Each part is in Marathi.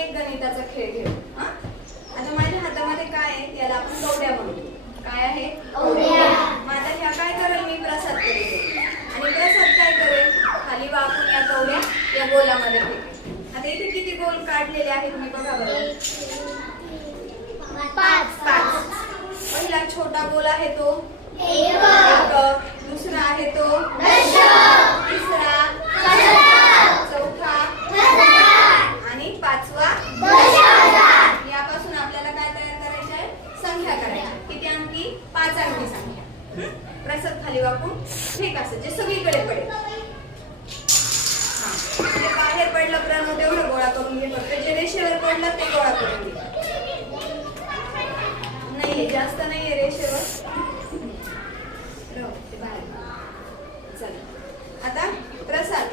एक गणिताचा खेळ घेऊ. आता माझ्या हातामध्ये काय आहे, याला आपण कवड्या म्हणतो. काय आहे? कवड्या. मग आता ह्या काय करेल मी, प्रसाद करेल. आणि प्रसाद काय करेल, खाली वाकून या कवड्या या गोलामध्ये फेकेल. आता इथे किती गोल काढलेले आहेत मी बघा बरं. 5. पहिला छोटा गोल आहे तो 1, दुसरा आहे तो 10, तिसरा 4था आणि 5वा 10,000. यापासून आपल्याला काय तयार करायचे आहे, संख्या करायची. किती अंकी? 5 अंकी संख्या. प्रसाद खाली वाकून फेक असं जे सगळीकडे पडेल. जे बाहेर पडलं प्रणव तेवढं गोळा करून घे. फक्त जे रेषेवर पडलं ते गोळा करून घे. नाहीये, जास्त नाहीये रेषेवर. आता प्रसाद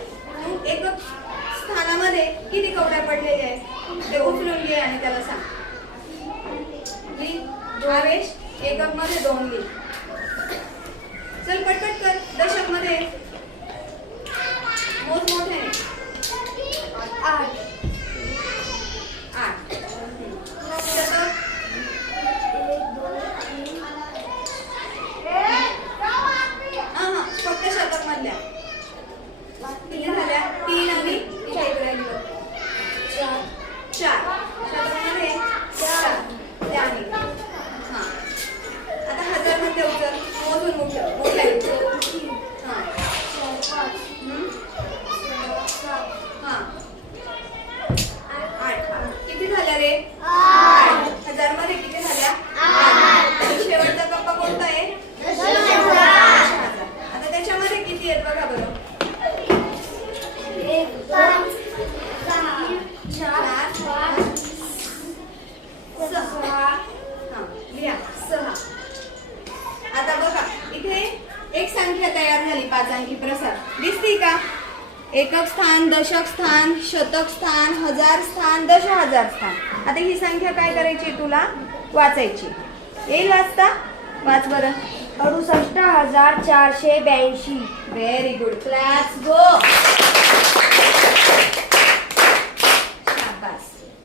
तू एक स्थानामध्ये किती कवड्या पडलेल्या आहेत ते उचलून घे आणि त्याला सांग. आवेश एकक मध्ये 2 लिह. चल पटपट कर. दशक मध्ये मोठ मोठे 8. शतक फक्त शतक मधल्या किती झाल्या? 3 आणि इथे एक राहिली 4. शतक मध्ये 4 त्याने. आता हजार मध्ये उचल, मोजून मोठ्या. 8. किती झाल्या रे? 8. हजार मध्ये किती झाल्या? 8. आणि शेवटचा कप्पा कोणता आहे? 10,000. आता त्याच्यामध्ये किती आहेत बघा बरं. 1, 2, 3, 4, 5, 6. लिहा 6. आता बघा इथे एक संख्या तयार झाली 5 अंकी. प्रसाद दिसते का? एकक स्थान, दशक स्थान, शतक स्थान, हजार स्थान, 10,000 स्थान. आता ही संख्या काय करायची तुला? वाचायची. येईल वाचता? वाच बरं. 68,482. Very good. क्लास गो.